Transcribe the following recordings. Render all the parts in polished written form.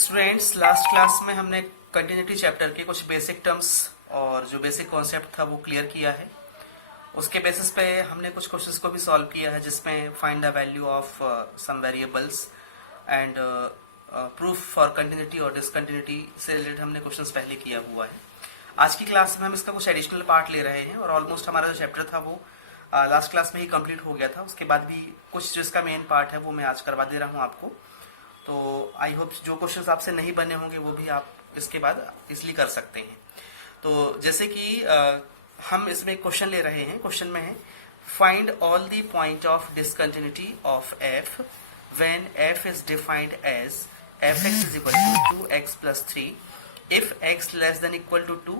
Students, last class में हमने continuity chapter के कुछ बेसिक टर्म्स और जो बेसिक कॉन्सेप्ट था वो क्लियर किया है। उसके बेसिस पे हमने कुछ क्वेश्चंस को भी सॉल्व किया है, जिसमें find the value of some variables and proof for continuity और डिसकंटिन्यूटी से रिलेटेड हमने क्वेश्चंस पहले किया हुआ है। आज की क्लास में हम इसका कुछ एडिशनल पार्ट ले रहे हैं और ऑलमोस्ट हमारा जो चैप्टर था वो लास्ट क्लास में ही कंप्लीट हो गया था। उसके बाद भी कुछ जो इसका मेन पार्ट है वो मैं आज करवा दे रहा हूँ आपको। तो आई होप जो क्वेश्चंस आपसे नहीं बने होंगे वो भी आप इसके बाद इसलिए कर सकते हैं। तो जैसे कि हम इसमें क्वेश्चन ले रहे हैं। क्वेश्चन में है find all the point of discontinuity of f when f is defined as f x is equal to 2x plus 3 if x less than equal to 2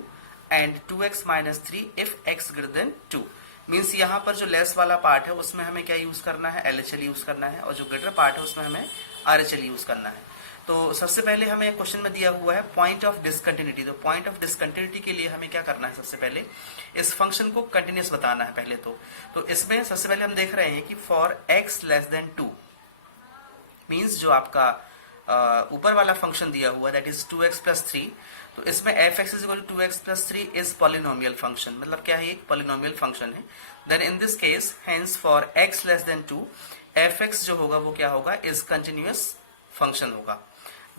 and 2x minus 3 if x greater than 2। Means यहाँ पर जो less वाला part है उसमें हमें क्या use करना है, LHL यूज करना है, और जो ग्रेटर पार्ट है उसमें हमें RHL यूज करना है। तो सबसे पहले हमें क्वेश्चन में दिया हुआ है पॉइंट ऑफ डिसकंटिन्यूटी। तो पॉइंट ऑफ डिसकंटिन्यूटी के लिए हमें क्या करना है, सबसे पहले इस फंक्शन को कंटिन्यूस बताना है पहले। तो इसमें सबसे पहले हम देख रहे हैं कि for x less than 2 means जो आपका ऊपर वाला फंक्शन दिया हुआ दैट इज 2x प्लस 3। तो इसमें f(x = 2x plus 3 is polynomial function, मतलब क्या है, एक पॉलिनोमियल फंक्शन है। Then in this case hence for x less than 2 f(x) जो होगा वो क्या होगा, इज कंटिन्यूअस फंक्शन होगा।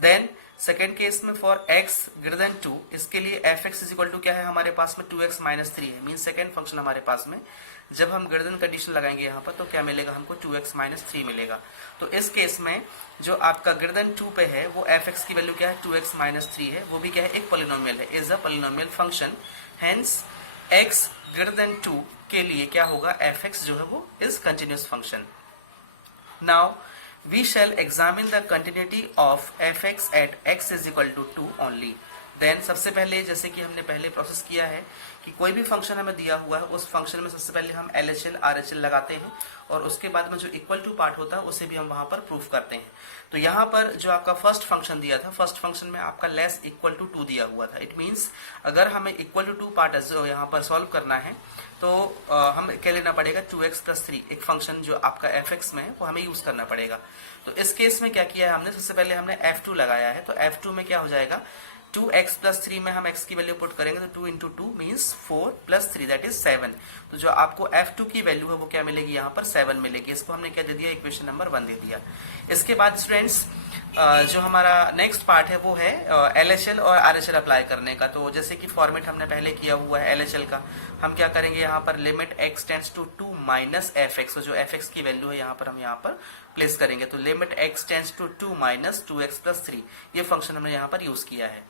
देन सेकेंड केस में फॉर x ग्रेटर देन 2 इसके लिए f(x) = क्या है हमारे पास में 2x माइनस 3 है। मीन सेकेंड फंक्शन हमारे पास में जब हम ग्रेटर देन कंडीशन लगाएंगे यहाँ पर तो क्या मिलेगा हमको, 2x माइनस 3 मिलेगा। तो इस केस में जो आपका ग्रेटर देन 2 पे है वो f(x) की वैल्यू क्या है, 2x माइनस 3 है। वो भी क्या है, एक पॉलिनोमियल है, is a polynomial function. Hence x greater than 2 के लिए क्या होगा, f(x) जो है वो is continuous function. Now we shall examine the continuity of f(x) at x is equal to 2 only। Then सबसे पहले जैसे कि हमने पहले प्रोसेस किया है कि कोई भी फंक्शन हमें दिया हुआ है उस फंक्शन में सबसे पहले हम LHL RHL लगाते हैं और उसके बाद में जो इक्वल टू पार्ट होता है उसे भी हम वहां पर प्रूफ करते हैं। तो यहाँ पर जो आपका फर्स्ट फंक्शन दिया था, फर्स्ट फंक्शन में आपका लेस इक्वल टू 2 दिया हुआ था। इट मीन्स अगर हमें इक्वल टू 2 पार्ट जो यहाँ पर सॉल्व करना है तो हम क्या लेना पड़ेगा, 2x प्लस 3 एक फंक्शन जो आपका f(x) में है वो हमें यूज करना पड़ेगा। तो इस केस में क्या किया है हमने, सबसे पहले हमने f2 लगाया है। तो f2 में क्या हो जाएगा, 2x प्लस 3 में हम x की वैल्यू पुट करेंगे तो 2 into 2 means 4 plus 3 that is 7। तो जो आपको f2 की वैल्यू है वो क्या मिलेगी, यहाँ पर 7 मिलेगी। इसको हमने क्या दे दिया, इक्वेशन नंबर 1 दे दिया। इसके बाद स्टूडेंट्स जो हमारा नेक्स्ट पार्ट है वो है LHL और RHL अप्लाई करने का। तो जैसे कि फॉर्मेट हमने पहले किया हुआ है LHL का, हम क्या करेंगे यहाँ पर limit x tends to 2 minus f(x), तो जो f(x) की वैल्यू है यहाँ पर हम यहाँ पर प्लेस करेंगे। तो limit x tends to 2 minus 2x plus 3 ये फंक्शन हमने यहाँ पर यूज किया है।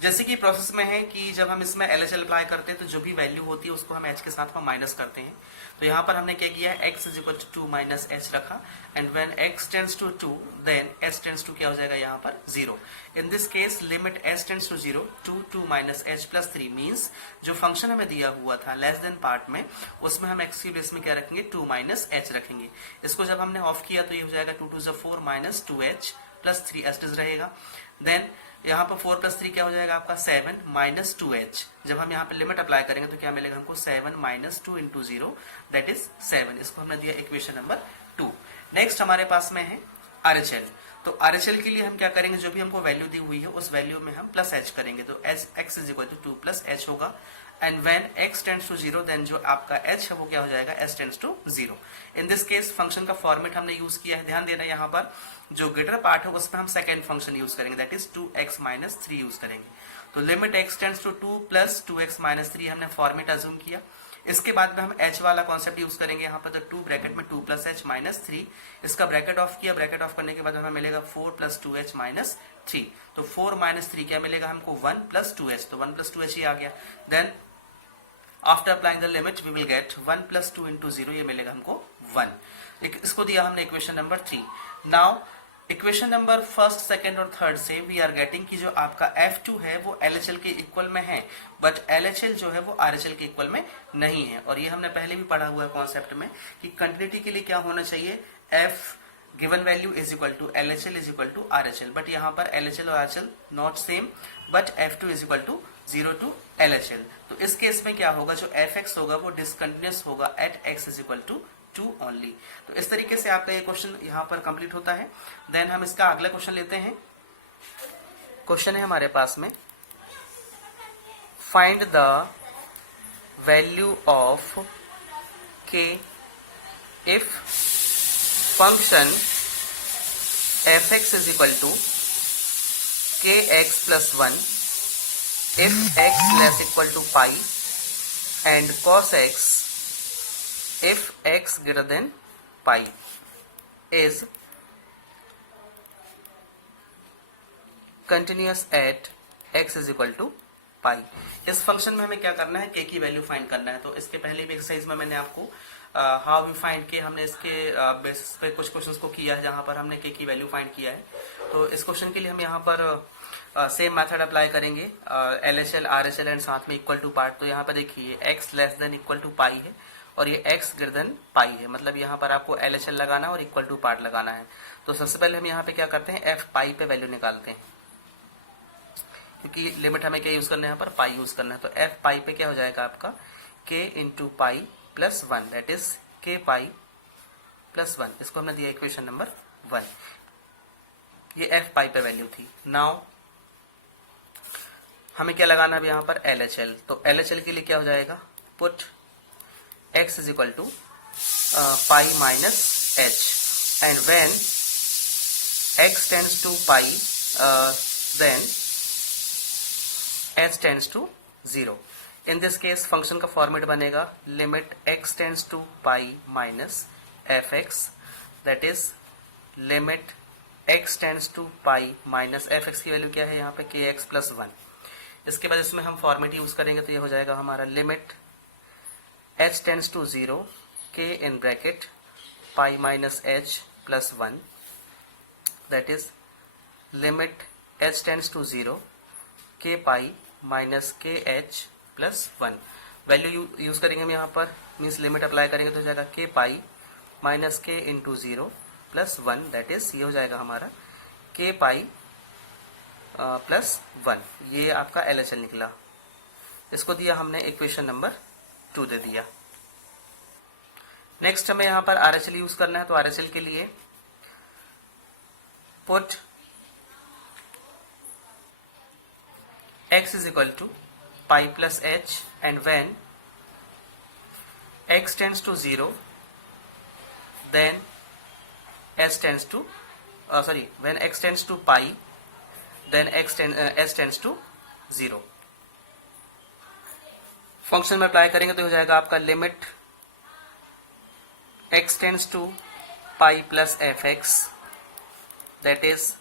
जैसे कि प्रोसेस में है कि जब हम इसमें LHL अप्लाई करते हैं तो जो भी वैल्यू होती है उसको हम h के साथ में माइनस करते हैं। तो यहाँ पर हमने क्या किया है, x = 2 माइनस h रखा and when x tends to 2 then h tends to क्या हो जाएगा यहाँ पर 0। In this case limit h tends to 0 2 minus h plus 3 means जो फंक्शन हमें दिया हुआ था लेस देन पार्ट में उसमें हम x की बेस में क्या रखेंगे, 2 माइनस h रखेंगे। इसको जब हमने ऑफ किया तो ये हो जाएगा 2 2 4 माइनस 2h प्लस 3h रहेगा। देन यहाँ पर 4 प्लस 3 क्या हो जाएगा आपका 7 माइनस 2h। जब हम यहाँ पे लिमिट अप्लाई करेंगे तो क्या मिलेगा हमको, 7 माइनस 2 इंटू 0 दैट इज 7। इसको हमने दिया इक्वेशन नंबर 2। नेक्स्ट हमारे पास में है RHL। तो RHL के लिए हम क्या करेंगे, जो भी हमको वैल्यू दी हुई है उस वैल्यू में हम प्लस h करेंगे। तो x = 2 प्लस h होगा and when x tends to 0 then जो आपका h है वो क्या हो जाएगा, s tends to 0। In this case function का फॉर्मेट हमने यूज किया है। ध्यान देना यहाँ पर जो ग्रेटर पार्ट है उसमें हम सेकेंड फंक्शन यूज करेंगे that is 2x minus 3 use करेंगे। तो limit x tends to 2 plus 2x minus 3 हमने फॉर्मेट अज्यूम किया। इसके बाद में हम h वाला कॉन्सेप्ट यूज करेंगे यहाँ पर। तो 2 ब्रैकेट में 2 प्लस h माइनस 3, इसका ब्रैकेट ऑफ किया। ब्रैकेट ऑफ करने के बाद हमें मिलेगा 4 प्लस 2h माइनस 3। तो 4 माइनस 3 क्या मिलेगा हमको, 1 प्लस 2h। तो 1 प्लस 2h ही आ गया। Then after applying the limit we will get 1 plus 2 into 0, ये मिलेगा हमको 1। इसको दिया हमने equation number 3। Now equation number first, second और थर्ड से वी आर गेटिंग कि जो आपका f2 है वो LHL के इक्वल में है, बट LHL जो है वो RHL के इक्वल में नहीं है। और ये हमने पहले भी पढ़ा हुआ है कॉन्सेप्ट में कि कंटिन्यूटी के लिए क्या होना चाहिए, f given value is equal to LHL is equal to RHL। But यहाँ पर LHL और RHL not same, but f2 is equal to 0 to LHL। तो इस केस में क्या होगा, जो f(x) होगा वो डिसकंटिन्यूअस होगा at x is equal to 2 only. तो इस तरीके से आपका ये क्वेश्चन यहाँ पर कंप्लीट होता है। देन हम इसका अगला क्वेश्चन लेते हैं। क्वेश्चन है हमारे पास में, फाइंड द वैल्यू ऑफ के if function fx is equal to kx plus 1 if x less equal to pi and cos x if x greater than pi is continuous at x is equal to पाई। इस function में हमें क्या करना है, के की value find करना है। तो इसके पहले भी एक्सरसाइज में मैंने आपको हाउ वी फाइंड के, हमने इसके बेसिस पे कुछ क्वेश्चंस को किया है जहां पर हमने के की वैल्यू फाइंड किया है। तो इस क्वेश्चन के लिए हम यहाँ पर सेम मेथड अप्लाई करेंगे, LHL RHL एंड साथ में इक्वल टू पार्ट। तो यहाँ पर देखिए x less than equal to pi है और ये x ग्रेटर देन पाई है, मतलब यहाँ पर आपको LHL लगाना है और इक्वल टू पार्ट लगाना है। तो सबसे पहले हम यहाँ पे क्या करते हैं, f पाई पे वैल्यू निकालते हैं, क्योंकि लिमिट हमें क्या यूज करना है, यहाँ पर पाई यूज करना है। तो f पाई पे क्या हो जाएगा आपका k into pi plus 1, that is k pi plus 1। इसको हमने दिया इक्वेशन नंबर 1। ये f पाई पे वैल्यू थी। नाउ हमें क्या लगाना है यहाँ पर, LHL। तो LHL के लिए क्या हो जाएगा, put x is equal to pi minus h and when x tends to pi then h tends to 0। In this case function का फॉर्मेट बनेगा limit x tends to pi minus fx, that is limit x tends to pi minus fx की value क्या है यहाँ पे, kx plus 1। इसके बाद इसमें हम फॉर्मेट यूज करेंगे तो ये हो जाएगा हमारा limit h tends to 0 k in bracket pi minus h plus 1, that is limit h tends to 0 k pi minus K H plus 1। Value use करेंगे हम यहाँ पर, मीन्स लिमिट अप्लाई करेंगे तो हो जाएगा k पाई माइनस के into 0 plus 1, that is ये हो जाएगा हमारा k पाई प्लस 1। ये आपका LHL निकला। इसको दिया हमने इक्वेशन नंबर 2 दे दिया। नेक्स्ट हमें यहाँ पर RHL यूज करना है। तो RHL के लिए put x is equal to pi plus h and when x tends to 0 then h tends to when x tends to pi then h tends to 0। Function में apply करेंगे तो हो जाएगा आपका limit x tends to pi plus fx, that is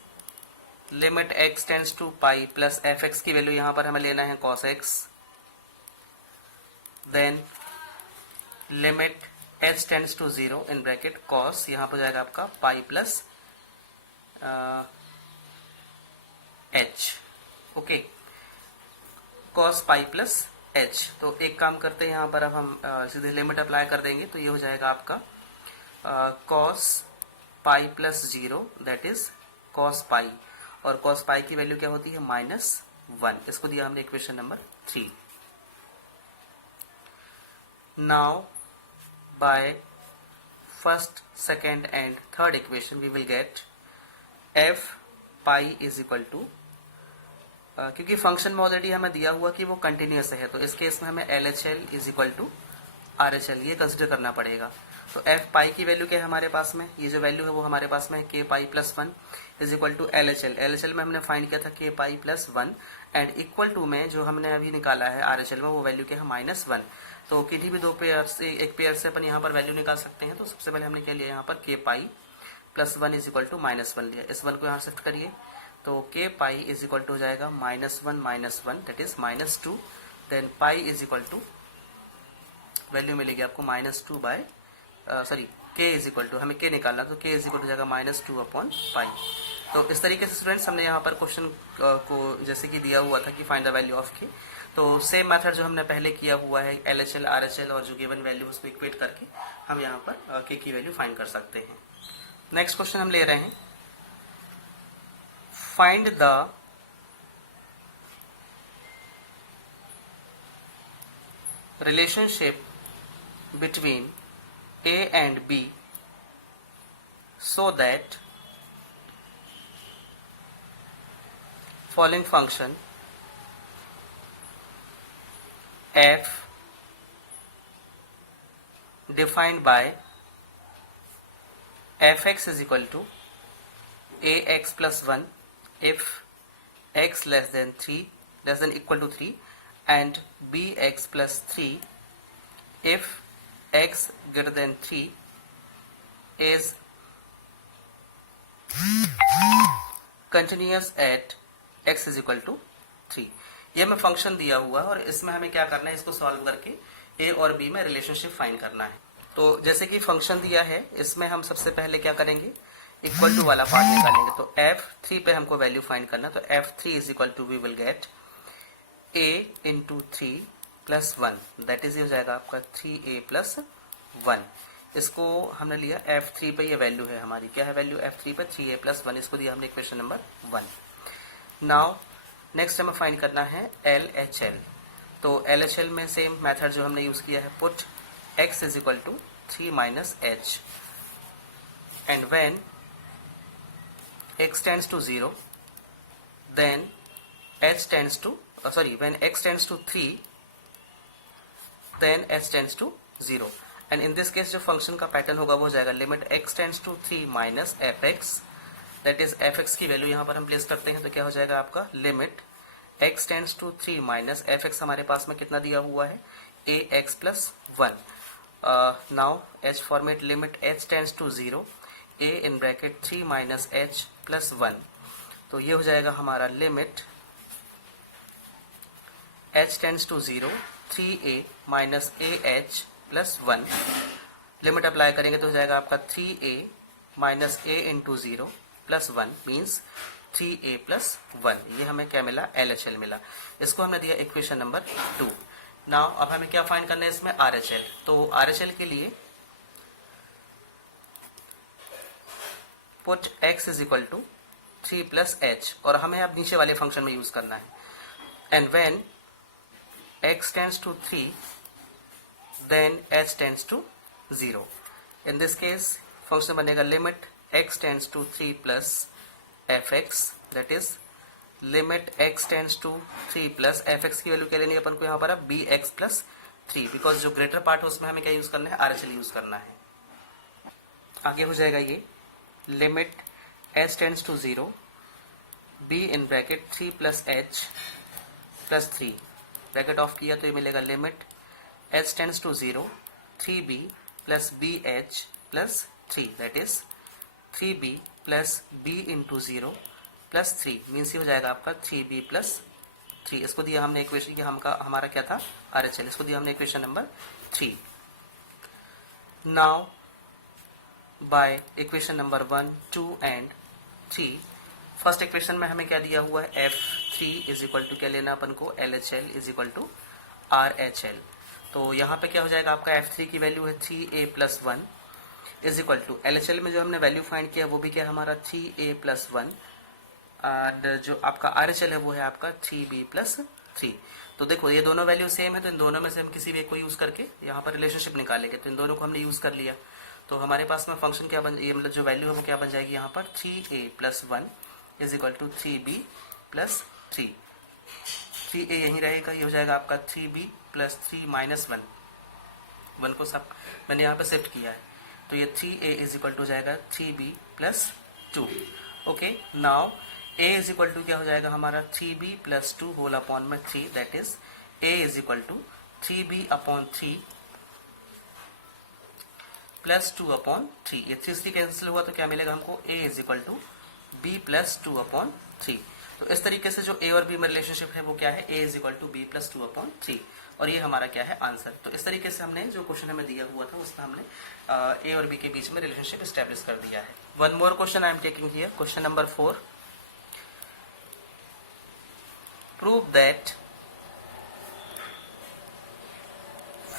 limit x tends to pi plus fx की value यहां पर हमें लेना है cos x, then limit h tends to 0 in bracket cos, यहां पर जाएगा आपका pi plus h, okay, cos पाई प्लस h। तो एक काम करते हैं, यहां पर अब हम सीधे लिमिट अप्लाई कर देंगे तो ये हो जाएगा आपका cos पाई प्लस 0, दैट इज cos पाई, और cos पाई की वैल्यू क्या होती है, -1। इसको दिया हमने equation number 3। Now by first, second and third equation we will get f pi is equal to, क्योंकि फंक्शन में ऑलरेडी हमें दिया हुआ कि वो कंटिन्यूअस है, तो इस केस में हमें LHL is equal to RHL ये कंसिडर करना पड़ेगा। तो f पाई की वैल्यू क्या है हमारे पास में, ये जो वैल्यू है वो हमारे पास में k pi plus 1 is equal to LHL। LHL में हमने फाइंड किया था k pi plus 1 and equal to में जो हमने अभी निकाला है RHL में वो वैल्यू क्या है -1। तो किसी भी दो पेयर से, एक पेयर से अपन यहाँ पर वैल्यू निकाल सकते हैं। तो सबसे पहले हमने क्या लिया यहाँ पर, k pi plus 1 is equal to -1 लिया। इस 1 को यहाँ शिफ्ट करिए तो k pi is equal to हो जाएगा -1 that is -2, then pi is equal to value मिलेगी आपको -2 by k is equal to, हमें k निकालना, तो k इज इक्वल टू जाएगा -2 अपॉन पाई। तो इस तरीके से स्टूडेंट्स हमने यहाँ पर क्वेश्चन को जैसे कि दिया हुआ था कि find the value of k, तो सेम मेथड जो हमने पहले किया हुआ है LHL RHL और जो गिवन वैल्यू उसको इक्वेट करके हम यहाँ पर k की वैल्यू फाइंड कर सकते हैं। नेक्स्ट क्वेश्चन हम ले रहे हैं, find the relationship between A and B so that following function f defined by fx is equal to ax plus 1 if x less than equal to 3 and bx plus 3 if x greater than 3 is continuous at x is equal to 3। ये हमें function दिया हुआ है और इसमें हमें क्या करना है, इसको सॉल्व करके a और b में रिलेशनशिप फाइंड करना है। तो जैसे कि फंक्शन दिया है, इसमें हम सबसे पहले क्या करेंगे, इक्वल टू वाला पार्ट निकालेंगे। तो f3 पे हमको वैल्यू फाइंड करना, तो f3 is equal to we will get a into 3 plus 1, that is हो जाएगा आपका 3a प्लस 1। इसको हमने लिया f3 पे, ये वैल्यू है हमारी, क्या है वैल्यू f3 पे 3a प्लस 1, इसको दिया हमने इक्वेशन नंबर 1। नाउ नेक्स्ट हमें फाइंड करना है LHL। तो LHL में सेम मेथड जो हमने यूज किया है, put x is equal to 3 minus h and when x tends to 0 then h tends to when x tends to 3 then h tends to 0 and in this case जो function का pattern होगा वो हो जाएगा limit x tends to 3 minus fx, that is fx की value यहाँ पर हम प्लेस करते हैं। तो क्या हो जाएगा आपका limit x tends to 3 minus fx, हमारे पास में कितना दिया हुआ है ax plus 1। Now h format limit h tends to 0 a in bracket 3 minus h plus 1। तो ये हो जाएगा हमारा limit h tends to 0 3a minus ah plus 1। Limit apply करेंगे तो हो जाएगा आपका 3a minus a into 0 plus 1 means 3a plus 1। ये हमें क्या मिला, LHL मिला। इसको हमने दिया इक्वेशन नंबर 2। नाउ अब हमें क्या फाइंड करना है इसमें, RHL। तो RHL के लिए put x is equal to 3 plus h, और हमें अब नीचे वाले फंक्शन में यूज करना है। And when x tends to 3 then h tends to 0। in this case function बनेगा limit x tends to 3 plus fx, that is limit x tends to 3 plus fx की वैल्यू क्या लेनी है अपन को यहाँ पर bx plus 3, बिकॉज जो greater part है उसमें हमें क्या यूज करना है, RHL यूज करना है। आगे हो जाएगा ये limit h tends to 0 b in bracket 3 plus h plus 3, bracket off किया तो ये मिलेगा limit h tends to 0 3b plus bh plus 3, that is 3b plus b into 0 plus 3 means ये हो जाएगा आपका 3b plus 3। इसको दिया हमने इक्वेशन की हमारा क्या था RHL, इसको दिया हमने equation number 3। Now by equation number 1, 2 and 3, first equation में हमें क्या दिया हुआ है, f3 इज इक्वल टू क्या लेना अपन को, LHL is equal to RHL। तो यहाँ पे क्या हो जाएगा आपका f3 की वैल्यू है 3a plus 1 is equal to LHL में जो हमने वैल्यू फाइंड किया वो भी क्या हमारा 3a प्लस 1, और जो आपका RHL है वो है आपका 3b प्लस 3। तो देखो ये दोनों वैल्यू सेम है, तो इन दोनों में से हम किसी भी एक को यूज करके यहाँ पर रिलेशनशिप निकालेंगे। तो इन दोनों को हमने यूज कर लिया, तो हमारे पास में फंक्शन क्या बन, ये मतलब जो वैल्यू है वो क्या बन जाएगी यहाँ पर 3a plus 1 is equal to 3b plus 3। 3a यहीं रहेगा, ये हो जाएगा आपका 3b प्लस 3 माइनस 1 को सब मैंने यहाँ पे शिफ्ट किया है, तो ये 3a इज इक्वल टू जाएगा 3b plus 2। Okay, now a is equal to क्या हो जाएगा हमारा 3b प्लस 2 होल अपॉन में 3, that is a is equal to 3b upon 3 plus 2 upon 3। ये 3 कैंसिल हुआ तो क्या मिलेगा हमको, a is equal to b plus 2 upon 3। तो इस तरीके से जो a और b में रिलेशनशिप है वो क्या है, a is equal to b plus 2 upon 3, और ये हमारा क्या है आंसर। तो इस तरीके से हमने जो क्वेश्चन हमें दिया हुआ था उसमें हमने a और b के बीच में रिलेशनशिप एस्टेब्लिश कर दिया है। One more question I am taking here, question number 4। Prove that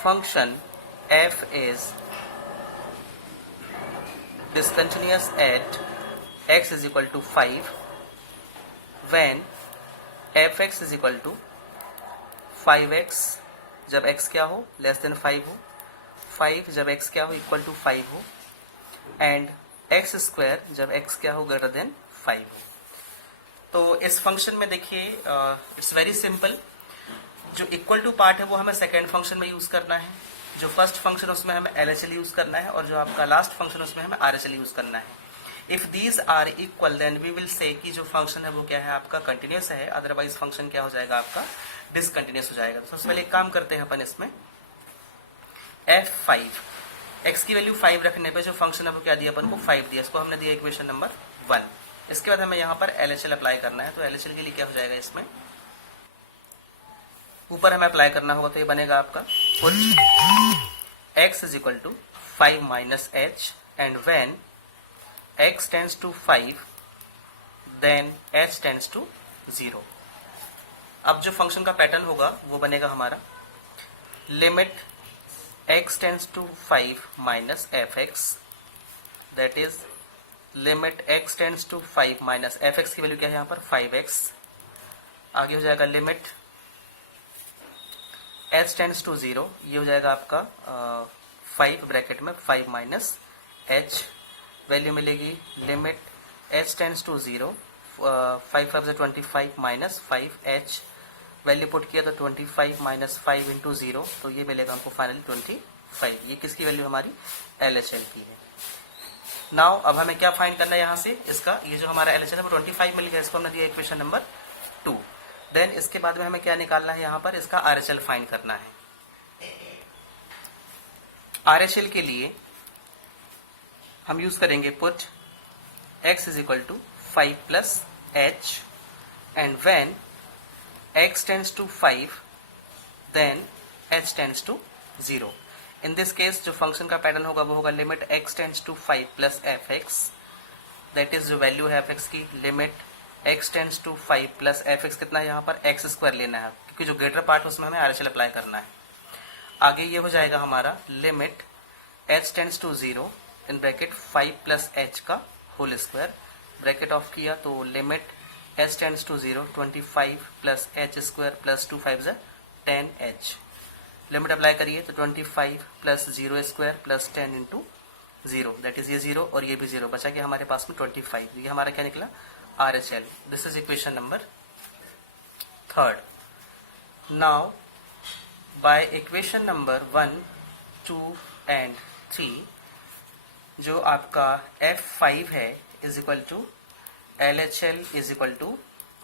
function f is discontinuous at x is equal to 5 when fx is equal to 5x जब x क्या हो less than 5 हो, 5 जब x क्या हो इक्वल टू 5 हो, and x square जब x क्या हो ग्रेटर देन 5 हो। तो इस फंक्शन में देखिए इट्स वेरी सिंपल। जो इक्वल टू पार्ट है वो हमें सेकेंड फंक्शन में यूज करना है, जो फर्स्ट फंक्शन उसमें हमें LHL यूज करना है, और जो आपका लास्ट फंक्शन उसमें हमें RHL यूज करना है। If these are equal then we will say कि जो फंक्शन है वो क्या है आपका कंटिन्यूस है, अदरवाइज फंक्शन क्या हो जाएगा आपका डिसकंटिन्यूस हो जाएगा। तो सबसे पहले एक काम करते हैं अपन इसमें f5 x की वैल्यू 5 रखने पे जो फंक्शन है वो क्या दिया अपन को 5 दिया, इसको हमने दिया इक्वेशन नंबर 1। इसके बाद हमें यहाँ पर LHL अप्लाई करना है, तो LHL के लिए क्या हो जाएगा इसमें ऊपर हमें अप्लाई करना होगा, तो ये बनेगा आपका put x is equal to 5 minus h and when x tends to 5 then h tends to 0। अब जो फंक्शन का पैटर्न होगा वो बनेगा हमारा limit x tends to 5 minus fx, that is limit x tends to 5 minus fx की value क्या है यहाँ पर 5x। आगे हो जाएगा लिमिट h टेंड्स टू 0, ये हो जाएगा आपका 5 ब्रैकेट में 5 माइनस h, वैल्यू मिलेगी limit h tends to 0 5 5 25 minus 5h, value put किया तो 25 माइनस 5 इंटू 0, तो ये मिलेगा हमको फाइनली 25। ये किसकी वैल्यू हमारी LHL की है। नाउ अब हमें क्या फाइंड करना है यहाँ से इसका, ये जो हमारा LHL है वो 25 मिल गया, इसको हमने दिया इक्वेशन नंबर 2। देन इसके बाद में हमें क्या निकालना है यहाँ पर इसका RHL फाइंड करना है। RHL के लिए हम यूज करेंगे put x is equal to 5 plus h and when x tends to 5 then h tends to 0। In this case जो फंक्शन का पैटर्न होगा वो होगा limit x tends to 5 plus fx, that is जो वैल्यू है fx की limit x tends to 5 plus fx कितना है यहाँ पर x स्क्वायर लेना है, क्योंकि जो ग्रेटर पार्ट उसमें हमें RHL अप्लाई करना है। आगे ये हो जाएगा हमारा limit h tends to 0 in bracket 5 plus h का होल स्क्वायर, ब्रैकेट ऑफ किया तो limit h tends to 0 25 plus h square plus 2 5 10h, limit apply करिए तो 25 plus 0 square plus 10 into 0, that is ये 0 और ये भी 0, बचा कि हमारे पास में 25। ये हमारा क्या निकला RHL। This is equation number 3rd। Now by equation number 1, 2 and 3 जो आपका F5 है is equal to LHL is equal to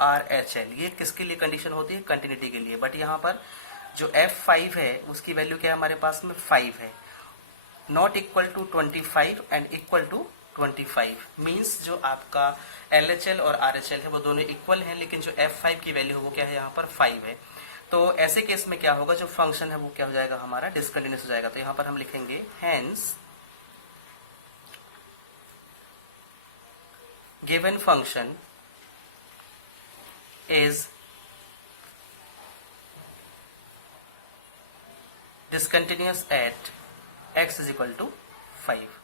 RHL। ये किसके लिए कंडीशन होती है कंटिन्यूटी के लिए, बट यहाँ पर जो F5 है उसकी वैल्यू क्या है हमारे पास में 5 है, not equal to 25 and equal to 25 means जो आपका LHL और RHL है वो दोनों इक्वल हैं, लेकिन जो F5 की वैल्यू वो क्या है यहाँ पर 5 है। तो ऐसे केस में क्या होगा जो फंक्शन है वो क्या हो जाएगा हमारा डिसकंटिन्यूस हो जाएगा। तो यहाँ पर हम लिखेंगे hence given function is discontinuous at x is equal to 5।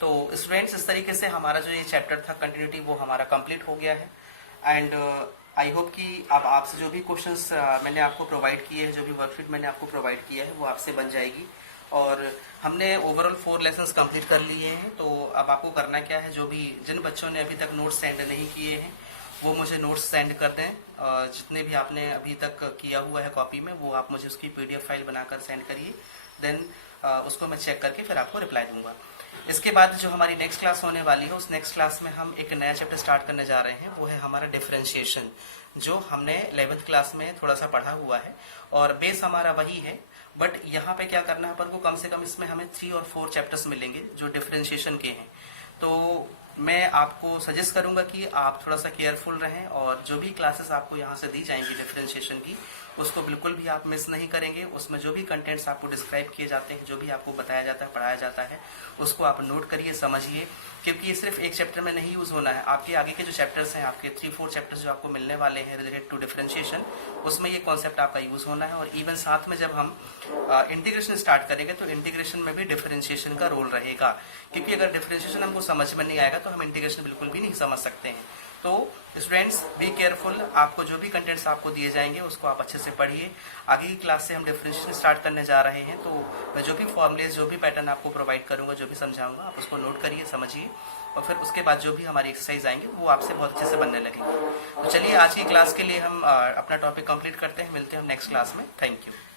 तो स्टूडेंट्स इस तरीके से हमारा जो ये चैप्टर था कंटिन्यूटी वो हमारा कंप्लीट हो गया है। एंड आई होप कि अब आपसे जो भी क्वेश्चंस मैंने आपको प्रोवाइड किए हैं, जो भी वर्कशीट मैंने आपको प्रोवाइड किया है वो आपसे बन जाएगी। और हमने ओवरऑल 4 लेसन्स कंप्लीट कर लिए हैं। तो अब आपको करना क्या है, जो भी जिन बच्चों ने अभी तक नोट्स सेंड नहीं किए हैं वो मुझे नोट्स सेंड कर दें। जितने भी आपने अभी तक किया हुआ है कॉपी में वो आप मुझे उसकी PDF फाइल बनाकर सेंड करिए, देन उसको मैं चेक करके फिर आपको रिप्लाई दूंगा। इसके बाद जो हमारी नेक्स्ट क्लास होने वाली है उस नेक्स्ट क्लास में हम एक नया चैप्टर स्टार्ट करने जा रहे हैं, वो है हमारा डिफरेंशिएशन, जो हमने 11th क्लास में थोड़ा सा पढ़ा हुआ है और बेस हमारा वही है। बट यहाँ पे क्या करना है अपन को, कम से कम इसमें हमें 3 और 4 चैप्टर्स मिलेंगे जो डिफरेंशिएशन के हैं। तो मैं आपको सजेस्ट करूंगा कि आप थोड़ा सा केयरफुल रहें और जो भी क्लासेस आपको यहाँ से दी जाएंगी डिफरेंशिएशन की उसको बिल्कुल भी आप मिस नहीं करेंगे। उसमें जो भी कंटेंट्स आपको डिस्क्राइब किए जाते हैं, जो भी आपको बताया जाता है, पढ़ाया जाता है, उसको आप नोट करिए, समझिए, क्योंकि ये सिर्फ एक चैप्टर में नहीं यूज होना है। आपके आगे के जो चैप्टर्स हैं, आपके 3-4 चैप्टर्स जो आपको मिलने वाले हैं रिलेटेड टू डिफरेंशिएशन, उसमें ये कॉन्सेप्ट आपका यूज होना है। और इवन साथ में जब हम इंटीग्रेशन स्टार्ट करेंगे तो इंटीग्रेशन में भी डिफरेंशिएशन का रोल रहेगा, क्योंकि अगर डिफरेंशिएशन हमको समझ में नहीं आएगा तो हम इंटीग्रेशन बिल्कुल भी नहीं समझ सकते हैं। तो स्टूडेंट्स बी केयरफुल, आपको जो भी कंटेंट्स आपको दिए जाएंगे उसको आप अच्छे से पढ़िए। आगे की क्लास से हम डिफरेंशिएशन स्टार्ट करने जा रहे हैं, तो मैं जो भी फॉर्मुलेज, जो भी पैटर्न आपको प्रोवाइड करूंगा, जो भी समझाऊंगा, आप उसको नोट करिए, समझिए, और फिर उसके बाद जो भी हमारी एक्सरसाइज आएंगे वो आपसे बहुत अच्छे से बनने लगेंगे। तो चलिए आज की क्लास के लिए हम अपना टॉपिक कंप्लीट करते हैं। मिलते हैं हम नेक्स्ट क्लास में। Thank you.